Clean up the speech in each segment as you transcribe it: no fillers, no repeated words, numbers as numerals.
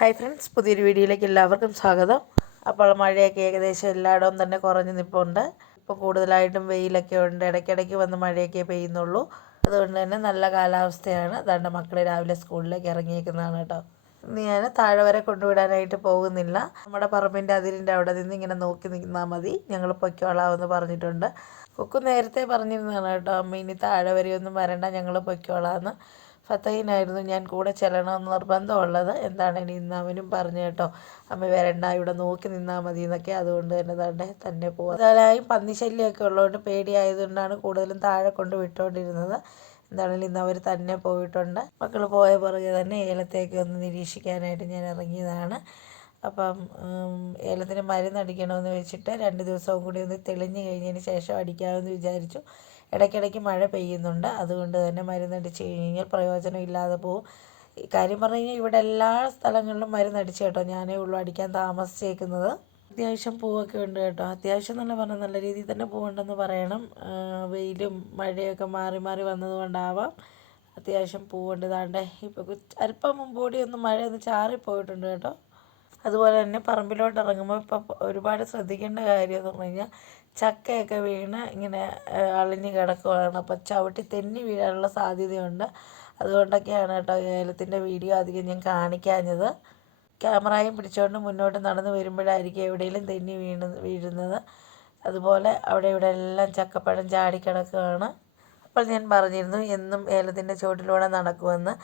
Hi friends, പുതിയൊരു വീഡിയോയിലേക്ക് എല്ലാവർക്കും സ്വാഗതം. അപ്പോൾ മഴയൊക്കെ ഏകദേശം എല്ലായിടവും തന്നെ കുറഞ്ഞു നിൽപ്പുണ്ട്. ഇപ്പോൾ കൂടുതലായിട്ടും വെയിലൊക്കെ ഉണ്ട്, ഇടയ്ക്കിടയ്ക്ക് വന്ന് മഴയൊക്കെ പെയ്യുന്നുള്ളൂ. അതുകൊണ്ട് തന്നെ നല്ല കാലാവസ്ഥയാണ്. അതുകൊണ്ട് മക്കൾ രാവിലെ സ്കൂളിലേക്ക് ഇറങ്ങിയേക്കുന്നതാണ് കേട്ടോ. ഇന്ന് ഞാൻ താഴെ വരെ കൊണ്ടുവിടാനായിട്ട് പോകുന്നില്ല. നമ്മുടെ പറമ്പിൻ്റെ അതിരിൻ്റെ അവിടെ നിന്ന് ഇങ്ങനെ നോക്കി നിന്നാൽ മതി, ഞങ്ങൾ പൊയ്ക്കോളാമെന്ന് പറഞ്ഞിട്ടുണ്ട്. കുക്കു നേരത്തെ പറഞ്ഞിരുന്നതാണ് കേട്ടോ, അമ്മ ഇനി താഴെ വരെയൊന്നും വരണ്ട, ഞങ്ങൾ പൊയ്ക്കോളാമെന്ന്. ഫത്തഹിനായിരുന്നു ഞാൻ കൂടെ ചെല്ലണമെന്ന് നിർബന്ധമുള്ളത്. എന്താണെങ്കിലും ഇന്ന് അവനും പറഞ്ഞു കേട്ടോ, അമ്മ വരണ്ട, ഇവിടെ നോക്കി നിന്നാൽ മതി എന്നൊക്കെ. അതുകൊണ്ട് തന്നെ പോകാം. എന്തായാലും പന്നിശല്യമൊക്കെ ഉള്ളതുകൊണ്ട് പേടിയായതുകൊണ്ടാണ് കൂടുതലും താഴെ കൊണ്ട് വിട്ടുകൊണ്ടിരുന്നത്. എന്താണെങ്കിലും ഇന്ന് അവർ തന്നെ പോയിട്ടുണ്ട്. മക്കൾ പോയ പുറകെ തന്നെ ഏലത്തേക്ക് ഒന്ന് നിരീക്ഷിക്കാനായിട്ട് ഞാൻ ഇറങ്ങിയതാണ്. അപ്പം ഏലത്തിന് മരുന്നടിക്കണമെന്ന് വെച്ചിട്ട് 2 ദിവസവും കൂടി ഒന്ന് തെളിഞ്ഞ് കഴിഞ്ഞതിന് ശേഷം അടിക്കാമെന്ന് വിചാരിച്ചു. ഇടയ്ക്കിടയ്ക്ക് മഴ പെയ്യുന്നുണ്ട്, അതുകൊണ്ട് തന്നെ മരുന്നടിച്ച് കഴിഞ്ഞാൽ പ്രയോജനം ഇല്ലാതെ പോകും. ഈ കാര്യം പറഞ്ഞു കഴിഞ്ഞാൽ ഇവിടെ എല്ലാ സ്ഥലങ്ങളിലും മരുന്നടിച്ച് കേട്ടോ, ഞാനേ ഉള്ളൂ അടിക്കാൻ താമസിച്ചേക്കുന്നത്. അത്യാവശ്യം പൂവൊക്കെ ഉണ്ട് കേട്ടോ. അത്യാവശ്യം നല്ല പറഞ്ഞാൽ നല്ല രീതിയിൽ തന്നെ പൂവുണ്ടെന്ന് പറയണം. വെയിലും മഴയൊക്കെ മാറി മാറി വന്നതുകൊണ്ടാവാം അത്യാവശ്യം പൂവുണ്ട്. താണ്ടേ ഇപ്പോൾ അല്പം മുമ്പോടി ഒന്ന് മഴ ഒന്ന് ചാറിപ്പോയിട്ടുണ്ട് കേട്ടോ. അതുപോലെ തന്നെ പറമ്പിലോട്ട് ഇറങ്ങുമ്പോൾ ഇപ്പോൾ ഒരുപാട് ശ്രദ്ധിക്കേണ്ട കാര്യം എന്ന് പറഞ്ഞു കഴിഞ്ഞാൽ ചക്കയൊക്കെ വീണ് ഇങ്ങനെ അളിഞ്ഞ് കിടക്കുകയാണ്. അപ്പോൾ ചവിട്ടി തെന്നി വീഴാനുള്ള സാധ്യതയുണ്ട്. അതുകൊണ്ടൊക്കെയാണ് കേട്ടോ ഏലത്തിൻ്റെ വീഡിയോ അധികം ഞാൻ കാണിക്കാഞ്ഞത്. ക്യാമറയും പിടിച്ചുകൊണ്ട് മുന്നോട്ട് നടന്ന് വരുമ്പോഴായിരിക്കും എവിടെയെങ്കിലും തെന്നി വീഴുന്നത്. അതുപോലെ അവിടെ ഇവിടെ എല്ലാം ചക്കപ്പഴം ചാടിക്കിടക്കുകയാണ്. അപ്പോൾ ഞാൻ പറഞ്ഞിരുന്നു എന്നും ഏലത്തിൻ്റെ ചുവട്ടിലൂടെ നടക്കുമെന്ന്.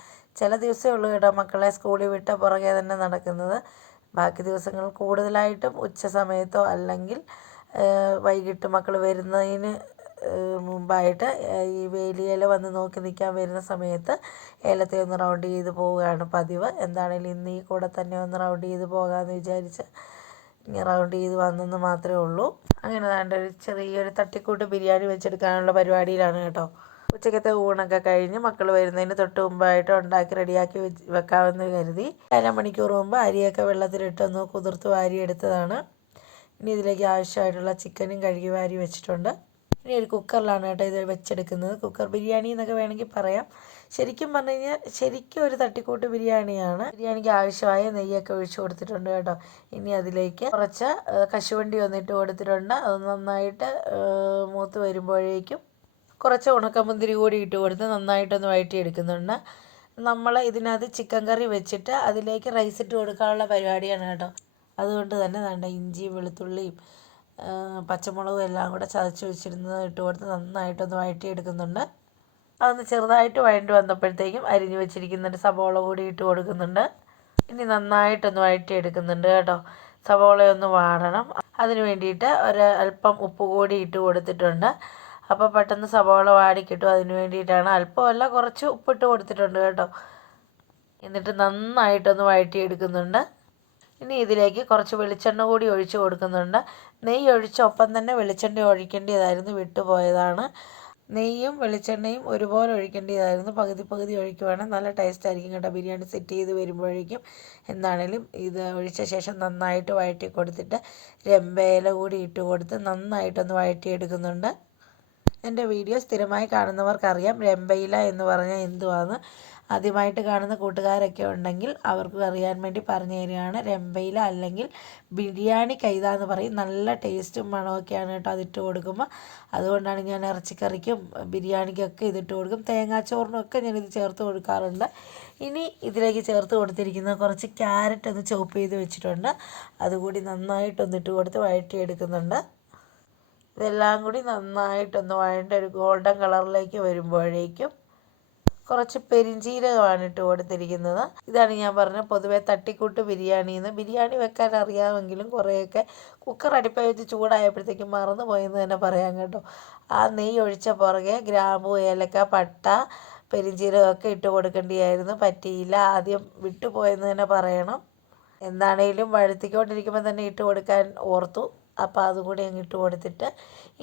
ചില ദിവസമേ ഉള്ളൂ കേട്ടോ മക്കളെ സ്കൂളിൽ വിട്ട പുറകെ തന്നെ നടക്കുന്നത്. ബാക്കി ദിവസങ്ങൾ കൂടുതലായിട്ടും ഉച്ച സമയത്തോ അല്ലെങ്കിൽ വൈകിട്ട് മക്കൾ വരുന്നതിന് മുമ്പായിട്ട് ഈ വേലിയില വന്ന് നോക്കി നിൽക്കാൻ വരുന്ന സമയത്ത് ഏലത്തെ ഒന്ന് റൗണ്ട് ചെയ്ത് പോവുകയാണ് പതിവ്. എന്താണെങ്കിലും ഇന്ന് ഈ കൂടെ തന്നെ ഒന്ന് റൗണ്ട് ചെയ്ത് പോകാമെന്ന് വിചാരിച്ച് റൗണ്ട് ചെയ്ത് വന്നെന്ന് മാത്രമേ ഉള്ളൂ. അങ്ങനെ താണ്ട ഒരു ചെറിയൊരു തട്ടിക്കൂട്ട് ബിരിയാണി വെച്ചെടുക്കാനുള്ള പരിപാടിയിലാണ് കേട്ടോ. ഉച്ചക്കത്തെ ഊണൊക്കെ കഴിഞ്ഞ് മക്കൾ വരുന്നതിന് തൊട്ട് മുമ്പായിട്ട് ഉണ്ടാക്കി റെഡിയാക്കി വെക്കാമെന്ന് കരുതി 1/2 മണിക്കൂർ മുമ്പ് അരിയൊക്കെ വെള്ളത്തിലിട്ടൊന്ന് കുതിർത്ത് വാരിയെടുത്തതാണ്. ഇനി ഇതിലേക്ക് ആവശ്യമായിട്ടുള്ള ചിക്കനും കഴുകി വാരി വെച്ചിട്ടുണ്ട്. ഇനി ഒരു കുക്കറിലാണ് കേട്ടോ ഇത് വെച്ചെടുക്കുന്നത്. കുക്കർ ബിരിയാണി എന്നൊക്കെ വേണമെങ്കിൽ പറയാം. ശരിക്കും പറഞ്ഞു കഴിഞ്ഞാൽ ശരിക്കും ഒരു തട്ടിക്കൂട്ട് ബിരിയാണിയാണ്. ബിരിയാണിക്ക് ആവശ്യമായ നെയ്യൊക്കെ ഒഴിച്ച് കൊടുത്തിട്ടുണ്ട് കേട്ടോ. ഇനി അതിലേക്ക് കുറച്ച് കശുവണ്ടി ഒന്നിട്ട് കൊടുത്തിട്ടുണ്ട്. അത് നന്നായിട്ട് മൂത്ത് വരുമ്പോഴേക്കും കുറച്ച് ഉണക്കമുന്തിരി കൂടി ഇട്ട് കൊടുത്ത് നന്നായിട്ടൊന്ന് വഴറ്റിയെടുക്കുന്നുണ്ട്. നമ്മൾ ഇതിനകത്ത് ചിക്കൻ കറി വെച്ചിട്ട് അതിലേക്ക് റൈസ് ഇട്ട് കൊടുക്കാനുള്ള പരിപാടിയാണ് കേട്ടോ. അതുകൊണ്ട് തന്നെ വേണ്ട ഇഞ്ചിയും വെളുത്തുള്ളിയും പച്ചമുളകും എല്ലാം കൂടെ ചതച്ച് വെച്ചിരുന്നത് ഇട്ട് കൊടുത്ത് നന്നായിട്ടൊന്ന് വഴറ്റിയെടുക്കുന്നുണ്ട്. അതൊന്ന് ചെറുതായിട്ട് വഴണ്ടി വന്നപ്പോഴത്തേക്കും അരിഞ്ഞു വെച്ചിരിക്കുന്നൊരു സവോള കൂടി ഇട്ട് കൊടുക്കുന്നുണ്ട്. ഇനി നന്നായിട്ടൊന്ന് വഴറ്റിയെടുക്കുന്നുണ്ട് കേട്ടോ. സവോളയൊന്ന് വാടണം. അതിന് വേണ്ടിയിട്ട് അല്പം ഉപ്പ് കൂടി ഇട്ട് കൊടുത്തിട്ടുണ്ട്. അപ്പോൾ പെട്ടെന്ന് സവോള വാടി കിട്ടും. അതിന് വേണ്ടിയിട്ടാണ് അല്പമല്ല കുറച്ച് ഉപ്പിട്ട് കൊടുത്തിട്ടുണ്ട് കേട്ടോ. എന്നിട്ട് നന്നായിട്ടൊന്ന് വഴറ്റിയെടുക്കുന്നുണ്ട്. ഇനി ഇതിലേക്ക് കുറച്ച് വെളിച്ചെണ്ണ കൂടി ഒഴിച്ച് കൊടുക്കുന്നുണ്ട്. നെയ്യ് ഒഴിച്ച് ഒപ്പം തന്നെ വെളിച്ചെണ്ണ ഒഴിക്കേണ്ടതായിരുന്നു, വിട്ടുപോയതാണ്. നെയ്യും വെളിച്ചെണ്ണയും ഒരുപോലെ ഒഴിക്കേണ്ടതായിരുന്നു. പകുതി പകുതി ഒഴിക്കുവാണെങ്കിൽ നല്ല ടേസ്റ്റ് ആയിരിക്കും കേട്ടോ ബിരിയാണി സെറ്റ് ചെയ്ത് വരുമ്പോഴേക്കും. എന്താണേലും ഇത് ഒഴിച്ച ശേഷം നന്നായിട്ട് വഴറ്റി കൊടുത്തിട്ട് രമ്പയില കൂടി ഇട്ട് കൊടുത്ത് നന്നായിട്ടൊന്ന് വഴറ്റിയെടുക്കുന്നുണ്ട്. എൻ്റെ വീഡിയോ സ്ഥിരമായി കാണുന്നവർക്കറിയാം രമ്പയില എന്ന് പറഞ്ഞാൽ എന്തുവാന്ന്. ആദ്യമായിട്ട് കാണുന്ന കൂട്ടുകാരൊക്കെ ഉണ്ടെങ്കിൽ അവർക്ക് അറിയാൻ വേണ്ടി പറഞ്ഞു തരികയാണ്. രമ്പയില അല്ലെങ്കിൽ ബിരിയാണി കൈത എന്ന് പറയും. നല്ല ടേസ്റ്റും മണമൊക്കെയാണ് കേട്ടോ അതിട്ട് കൊടുക്കുമ്പോൾ. അതുകൊണ്ടാണ് ഞാൻ ഇറച്ചിക്കറിക്കും ബിരിയാണിക്കൊക്കെ ഇതിട്ട് കൊടുക്കും. തേങ്ങാച്ചോറിനൊക്കെ ഞാനിത് ചേർത്ത് കൊടുക്കാറുണ്ട്. ഇനി ഇതിലേക്ക് ചേർത്ത് കൊടുത്തിരിക്കുന്ന കുറച്ച് ക്യാരറ്റ് ഒന്ന് ചോപ്പ് ചെയ്ത് വെച്ചിട്ടുണ്ട്. അതുകൂടി നന്നായിട്ടൊന്നിട്ട് കൊടുത്ത് വഴറ്റിയെടുക്കുന്നുണ്ട്. ഇതെല്ലാം കൂടി നന്നായിട്ടൊന്ന് വഴണ്ട ഒരു ഗോൾഡൻ കളറിലേക്ക് വരുമ്പോഴേക്കും കുറച്ച് പെരിഞ്ചീരകമാണ് ഇട്ട് കൊടുത്തിരിക്കുന്നത്. ഇതാണ് ഞാൻ പറഞ്ഞ പൊതുവേ തട്ടിക്കൂട്ട് ബിരിയാണിന്ന്. ബിരിയാണി വെക്കാൻ അറിയാമെങ്കിലും കുറേയൊക്കെ കുക്കർ അടുപ്പിൽ വെച്ച് ചൂടായപ്പോഴത്തേക്കും മറന്നു പോയെന്ന് തന്നെ പറയാം കേട്ടോ. ആ നെയ്യ് ഒഴിച്ച പുറകെ ഗ്രാമ്പു, ഏലക്ക, പട്ട, പെരിഞ്ചീരകമൊക്കെ ഇട്ട് കൊടുക്കേണ്ടിയായിരുന്നു. പറ്റിയില്ല, ആദ്യം വിട്ടുപോയെന്ന് തന്നെ പറയണം. എന്താണേലും വഴുത്തിക്കൊണ്ടിരിക്കുമ്പോൾ തന്നെ ഇട്ട് കൊടുക്കാൻ ഓർത്തു. അപ്പോൾ അതുകൂടി അങ്ങ് ഇട്ട് കൊടുത്തിട്ട്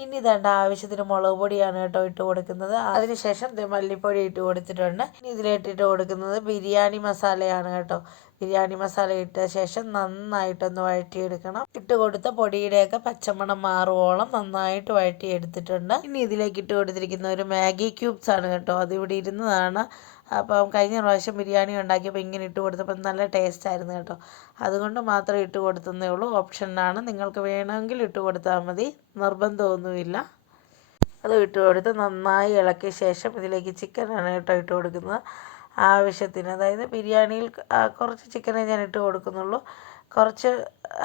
ഇനി ഇതേണ്ട ആവശ്യത്തിന് മുളക് പൊടിയാണ് കേട്ടോ ഇട്ട് കൊടുക്കുന്നത്. അതിനുശേഷം മല്ലിപ്പൊടി ഇട്ട് കൊടുത്തിട്ടുണ്ട്. ഇനി ഇതിലിട്ടിട്ട് കൊടുക്കുന്നത് ബിരിയാണി മസാലയാണ് കേട്ടോ. ബിരിയാണി മസാല ഇട്ട ശേഷം നന്നായിട്ടൊന്ന് വഴറ്റിയെടുക്കണം. ഇട്ട് കൊടുത്ത പൊടിയുടെയൊക്കെ പച്ചമണം മാറുവോളം നന്നായിട്ട് വഴറ്റിയെടുത്തിട്ടുണ്ട്. ഇനി ഇതിലേക്ക് ഇട്ട് കൊടുത്തിരിക്കുന്ന ഒരു മാഗി ക്യൂബ്സ് ആണ് കേട്ടോ. അതിവിടെ ഇരുന്നതാണ്. അപ്പം കഴിഞ്ഞ പ്രാവശ്യം ബിരിയാണി ഉണ്ടാക്കിയപ്പോൾ ഇങ്ങനെ ഇട്ട് കൊടുത്തപ്പോൾ നല്ല ടേസ്റ്റ് ആയിരുന്നു കേട്ടോ. അതുകൊണ്ട് മാത്രം ഇട്ട് കൊടുത്തതേ ഉള്ളൂ. ഓപ്ഷനാണ്, നിങ്ങൾക്ക് വേണമെങ്കിൽ ഇട്ട് കൊടുത്താൽ മതി, നിർബന്ധമൊന്നുമില്ല. അത് ഇട്ട് കൊടുത്ത് നന്നായി ഇളക്കിയ ശേഷം ഇതിലേക്ക് ചിക്കനാണ് കേട്ടോ ഇട്ട് കൊടുക്കുന്നത്. ആവശ്യത്തിന്, അതായത് ബിരിയാണിയിൽ കുറച്ച് ചിക്കനേ ഞാൻ ഇട്ട് കൊടുക്കുന്നുള്ളൂ. കുറച്ച്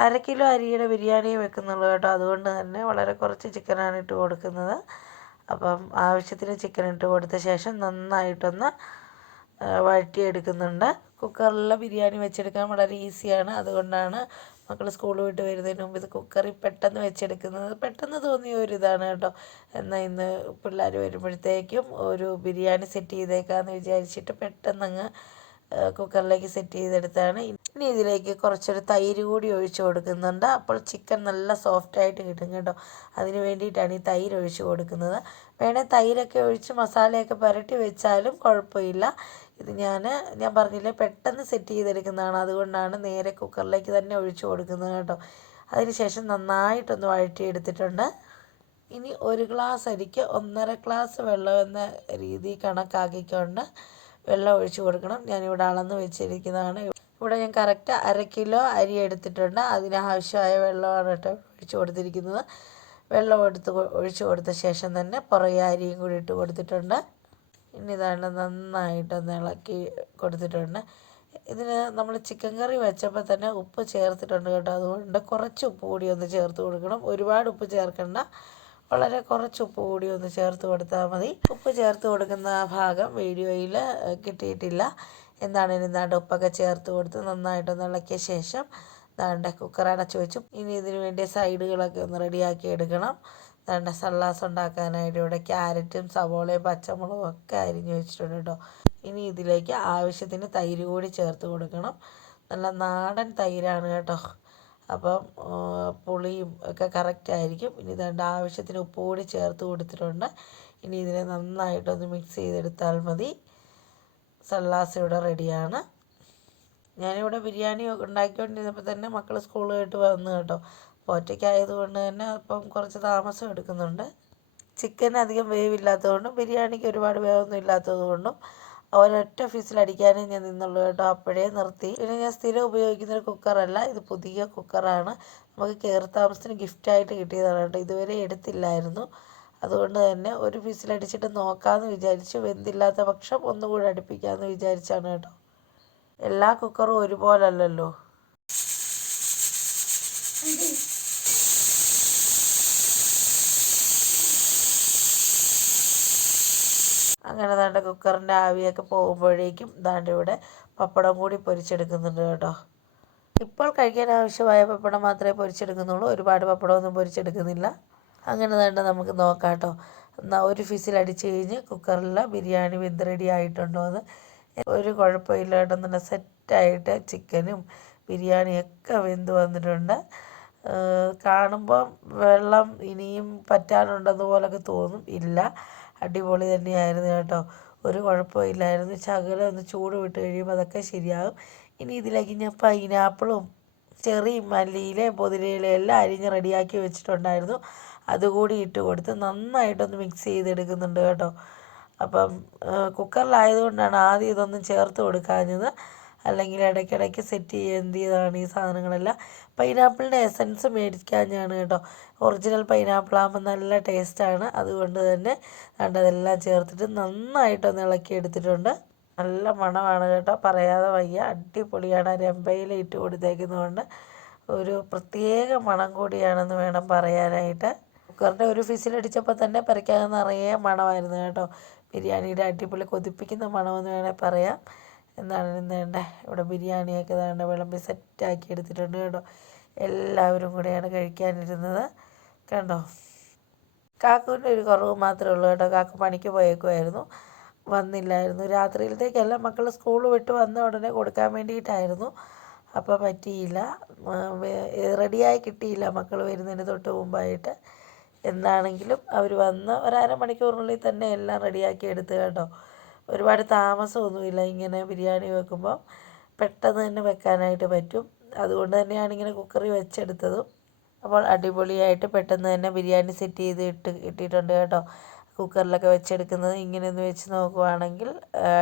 1/2 കിലോ അരിയുടെ ബിരിയാണിയെ വെക്കുന്നുള്ളൂ കേട്ടോ. അതുകൊണ്ട് തന്നെ വളരെ കുറച്ച് ചിക്കനാണ് ഇട്ട് കൊടുക്കുന്നത്. അപ്പം ആവശ്യത്തിന് ചിക്കൻ ഇട്ട് കൊടുത്ത ശേഷം നന്നായിട്ടൊന്ന് വഴറ്റിയെടുക്കുന്നുണ്ട്. കുക്കറിൽ ബിരിയാണി വെച്ചെടുക്കാൻ വളരെ ഈസിയാണ്. അതുകൊണ്ടാണ് മക്കൾ സ്കൂൾ വിട്ട് വരുന്നതിന് മുമ്പ് ഇത് കുക്കറിൽ പെട്ടെന്ന് വെച്ചെടുക്കുന്നത്. പെട്ടെന്ന് തോന്നിയ ഒരു ഇതാണ് കേട്ടോ. എന്നാൽ ഇന്ന് പിള്ളേർ വരുമ്പോഴത്തേക്കും ഒരു ബിരിയാണി സെറ്റ് ചെയ്തേക്കാമെന്ന് വിചാരിച്ചിട്ട് പെട്ടെന്നങ്ങ് കുക്കറിലേക്ക് സെറ്റ് ചെയ്തെടുത്താണ്. ഇനി ഇതിലേക്ക് കുറച്ചൊരു തൈര് കൂടി ഒഴിച്ച് കൊടുക്കുന്നുണ്ട്. അപ്പോൾ ചിക്കൻ നല്ല സോഫ്റ്റായിട്ട് കിട്ടും കേട്ടോ. അതിന് വേണ്ടിയിട്ടാണ് ഈ തൈര് ഒഴിച്ച് കൊടുക്കുന്നത്. വേണേൽ തൈരൊക്കെ ഒഴിച്ച് മസാലയൊക്കെ പുരട്ടി വെച്ചാലും കുഴപ്പമില്ല. ഇത് ഞാൻ പറഞ്ഞില്ലേ പെട്ടെന്ന് സെറ്റ് ചെയ്തെടുക്കുന്നതാണ്. അതുകൊണ്ടാണ് നേരെ കുക്കറിലേക്ക് തന്നെ ഒഴിച്ച് കൊടുക്കുന്നത് കേട്ടോ. അതിന് ശേഷം നന്നായിട്ടൊന്ന് വഴറ്റിയെടുത്തിട്ടുണ്ട്. ഇനി 1 ഗ്ലാസ് അരിക്ക് 1.5 ഗ്ലാസ് വെള്ളം എന്ന രീതി കണക്കാക്കിക്കൊണ്ട് വെള്ളം ഒഴിച്ച് കൊടുക്കണം. ഞാനിവിടെ അളന്ന് വെച്ചിരിക്കുന്നതാണ്. ഇവിടെ ഞാൻ കറക്റ്റ് 1/2 കിലോ അരി എടുത്തിട്ടുണ്ട്. അതിനാവശ്യമായ വെള്ളമാണ് കേട്ടോ ഒഴിച്ച് കൊടുത്തിരിക്കുന്നത്. വെള്ളം ഒഴിച്ച് കൊടുത്ത ശേഷം തന്നെ പുറകെ അരിയും കൂടി ഇട്ട് കൊടുത്തിട്ടുണ്ട്. ഇനി ഇതാണ് നന്നായിട്ടൊന്ന് ഇളക്കി കൊടുത്തിട്ടുണ്ട്. ഇതിന് നമ്മൾ ചിക്കൻ കറി വെച്ചപ്പോൾ തന്നെ ഉപ്പ് ചേർത്തിട്ടുണ്ട് കേട്ടോ. അതുകൊണ്ട് കുറച്ച് ഉപ്പ് കൂടി ഒന്ന് ചേർത്ത് കൊടുക്കണം. ഒരുപാട് ഉപ്പ് ചേർക്കണ്ട, വളരെ കുറച്ച് ഉപ്പ് കൂടി ഒന്ന് ചേർത്ത് കൊടുത്താൽ മതി. ഉപ്പ് ചേർത്ത് കൊടുക്കുന്ന ഭാഗം വീഡിയോയിൽ കിട്ടിയിട്ടില്ല. എന്താണ്ട് ഉപ്പൊക്കെ ചേർത്ത് കൊടുത്ത് നന്നായിട്ടൊന്ന് ഇളക്കിയ ശേഷം കുക്കർ അടച്ച് വെച്ചു. ഇനി ഇതിന് വേണ്ടി സൈഡുകളൊക്കെ ഒന്ന് റെഡിയാക്കി എടുക്കണം. സല്ലാസ് ഉണ്ടാക്കാനായിട്ട് ഇവിടെ ക്യാരറ്റും സവോളയും പച്ചമുളകും ഒക്കെ അരിഞ്ഞു വെച്ചിട്ടുണ്ട് കേട്ടോ. ഇനി ഇതിലേക്ക് ആവശ്യത്തിന് തൈര് കൂടി ചേർത്ത് കൊടുക്കണം. നല്ല നാടൻ തൈരാണ് കേട്ടോ. അപ്പം പുളിയും ഒക്കെ കറക്റ്റ് ആയിരിക്കും. ഇനി ആവശ്യത്തിന് ഉപ്പ് കൂടി ചേർത്ത് കൊടുത്തിട്ടുണ്ട്. ഇനി ഇതിനെ നന്നായിട്ടൊന്ന് മിക്സ് ചെയ്തെടുത്താൽ മതി. സല്ലാസ് ഇവിടെ റെഡിയാണ്. ഞാനിവിടെ ബിരിയാണി ഉണ്ടാക്കിക്കൊണ്ടിരുന്നപ്പോൾ തന്നെ മക്കൾ സ്കൂൾ പോയിട്ട് വന്നു കേട്ടോ. അപ്പോൾ ഒറ്റയ്ക്കായതുകൊണ്ട് തന്നെ അപ്പം കുറച്ച് താമസം എടുക്കുന്നുണ്ട്. ചിക്കൻ അധികം വേവില്ലാത്തതുകൊണ്ടും ബിരിയാണിക്ക് ഒരുപാട് വേവൊന്നും ഇല്ലാത്തതുകൊണ്ടും ഒരൊറ്റ ഫിസിലടിക്കാനേ ഞാൻ നിന്നുള്ളൂ കേട്ടോ. അപ്പോഴേ നിർത്തി. പിന്നെ ഞാൻ സ്ഥിരം ഉപയോഗിക്കുന്നൊരു കുക്കറല്ല, ഇത് പുതിയ കുക്കറാണ്. നമുക്ക് കയറി താമസത്തിന് ഗിഫ്റ്റായിട്ട് കിട്ടിയതാണ് കേട്ടോ. ഇതുവരെ എടുത്തില്ലായിരുന്നു. അതുകൊണ്ട് തന്നെ ഒരു ഫിസിലടിച്ചിട്ട് നോക്കാമെന്ന് വിചാരിച്ചു. വെന്തില്ലാത്ത പക്ഷം ഒന്നുകൂടി അടുപ്പിക്കാമെന്ന് വിചാരിച്ചാണ് കേട്ടോ. എല്ലാ കുക്കറും ഒരുപോലല്ലല്ലോ. അങ്ങനെ കുക്കറിൻ്റെ ആവിയൊക്കെ പോകുമ്പോഴേക്കും ഇവിടെ പപ്പടം കൂടി പൊരിച്ചെടുക്കുന്നുണ്ട് കേട്ടോ. ഇപ്പോൾ കഴിക്കാൻ ആവശ്യമായ പപ്പടം മാത്രമേ പൊരിച്ചെടുക്കുന്നുള്ളൂ. ഒരുപാട് പപ്പടമൊന്നും പൊരിച്ചെടുക്കുന്നില്ല. അങ്ങനെ നമുക്ക് നോക്കാം കേട്ടോ. എന്നാൽ ഒരു ഫിസിലടിച്ച് കഴിഞ്ഞ് കുക്കറിൽ ബിരിയാണി വെന്ത് റെഡി ആയിട്ടുണ്ടോ എന്ന്. ഒരു കുഴപ്പമില്ല കേട്ടോ. നല്ല സെറ്റായിട്ട് ചിക്കനും ബിരിയാണിയൊക്കെ വെന്ത് വന്നിട്ടുണ്ട്. കാണുമ്പം വെള്ളം ഇനിയും പറ്റാനുണ്ടെന്നുപോലൊക്കെ തോന്നും. ഇല്ല, അടിപൊളി തന്നെയായിരുന്നു കേട്ടോ. ഒരു കുഴപ്പമില്ലായിരുന്നു. ശകലം ഒന്ന് ചൂട് വിട്ട് കഴിയുമ്പോൾ അതൊക്കെ ശരിയാകും. ഇനി ഇതിലേക്ക് ഞാൻ പൈനാപ്പിളും ചെറിയും മല്ലിയിലയും പുതിനയിലയും എല്ലാം അരിഞ്ഞ് റെഡിയാക്കി വെച്ചിട്ടുണ്ടായിരുന്നു. അതുകൂടി ഇട്ട് കൊടുത്ത് നന്നായിട്ടൊന്ന് മിക്സ് ചെയ്തെടുക്കുന്നുണ്ട് കേട്ടോ. അപ്പം കുക്കറിലായതുകൊണ്ടാണ് ആദ്യം ഇതൊന്നും ചേർത്ത് കൊടുക്കാഞ്ഞത്. അല്ലെങ്കിൽ ഇടയ്ക്കിടയ്ക്ക് സെറ്റ് ചെയ്യേണ്ടതാണ് ഈ സാധനങ്ങളെല്ലാം. പൈനാപ്പിളിൻ്റെ എസൻസ് മേടിക്കാഞ്ഞാണ് കേട്ടോ. ഒറിജിനൽ പൈനാപ്പിളാകുമ്പോൾ നല്ല ടേസ്റ്റാണ്. അതുകൊണ്ട് തന്നെ അതെല്ലാം ചേർത്തിട്ട് നന്നായിട്ടൊന്ന് ഇളക്കി എടുത്തിട്ടുണ്ട്. നല്ല മണമാണ് കേട്ടോ, പറയാതെ വയ്യ. അടിപൊളിയാണ്. രമ്പയില ഇട്ട് കൊടുത്തേക്കുന്നതുകൊണ്ട് ഒരു പ്രത്യേക മണം കൂടിയാണെന്ന് വേണം പറയാനായിട്ട്. കുക്കറിൻ്റെ ഒരു ഫിസിലടിച്ചപ്പോൾ തന്നെ പെരയ്ക്കകത്ത് നിറയെ മണമായിരുന്നു കേട്ടോ. ബിരിയാണിയുടെ അടിപൊളി കൊതിപ്പിക്കുന്ന മണമെന്ന് വേണേൽ പറയാം. എന്താണ് ഇവിടെ ബിരിയാണിയൊക്കെ വിളമ്പി സെറ്റാക്കി എടുത്തിട്ടുണ്ട് കേട്ടോ. എല്ലാവരും കൂടെയാണ് കഴിക്കാനിരുന്നത് കണ്ടോ. കാക്കുവിൻ്റെ ഒരു കുറവ് മാത്രമേ ഉള്ളൂ കേട്ടോ. കാക്കു പണിക്ക് പോയേക്കുമായിരുന്നു, വന്നില്ലായിരുന്നു. രാത്രിയിലത്തേക്കെല്ലാം മക്കൾ സ്കൂൾ വിട്ട് വന്ന ഉടനെ കൊടുക്കാൻ വേണ്ടിയിട്ടായിരുന്നു. അപ്പോൾ പറ്റിയില്ല, റെഡിയായി കിട്ടിയില്ല മക്കൾ വരുന്നതിന് തൊട്ട് മുമ്പായിട്ട്. എന്താണെങ്കിലും അവർ വന്ന് ഒരു അരമണിക്കൂറിനുള്ളിൽ തന്നെ എല്ലാം റെഡിയാക്കി എടുത്ത് കേട്ടോ. ഒരുപാട് താമസമൊന്നുമില്ല. ഇങ്ങനെ ബിരിയാണി വെക്കുമ്പോൾ പെട്ടെന്ന് തന്നെ വെക്കാനായിട്ട് പറ്റും. അതുകൊണ്ട് തന്നെയാണ് ഇങ്ങനെ കുക്കറിൽ വെച്ചെടുത്തതും. അപ്പോൾ അടിപൊളിയായിട്ട് പെട്ടെന്ന് തന്നെ ബിരിയാണി സെറ്റ് ചെയ്ത് ഇട്ടിട്ടുണ്ട് കേട്ടോ. കുക്കറിലൊക്കെ വെച്ചെടുക്കുന്നത് ഇങ്ങനെയൊന്ന് വെച്ച് നോക്കുവാണെങ്കിൽ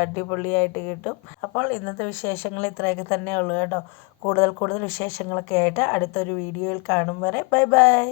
അടിപൊളിയായിട്ട് കിട്ടും. അപ്പോൾ ഇന്നത്തെ വിശേഷങ്ങൾ ഇത്രയൊക്കെ തന്നെ ഉള്ളൂ കേട്ടോ. കൂടുതൽ വിശേഷങ്ങളൊക്കെ ആയിട്ട് അടുത്തൊരു വീഡിയോയിൽ കാണും വരെ ബൈ ബൈ.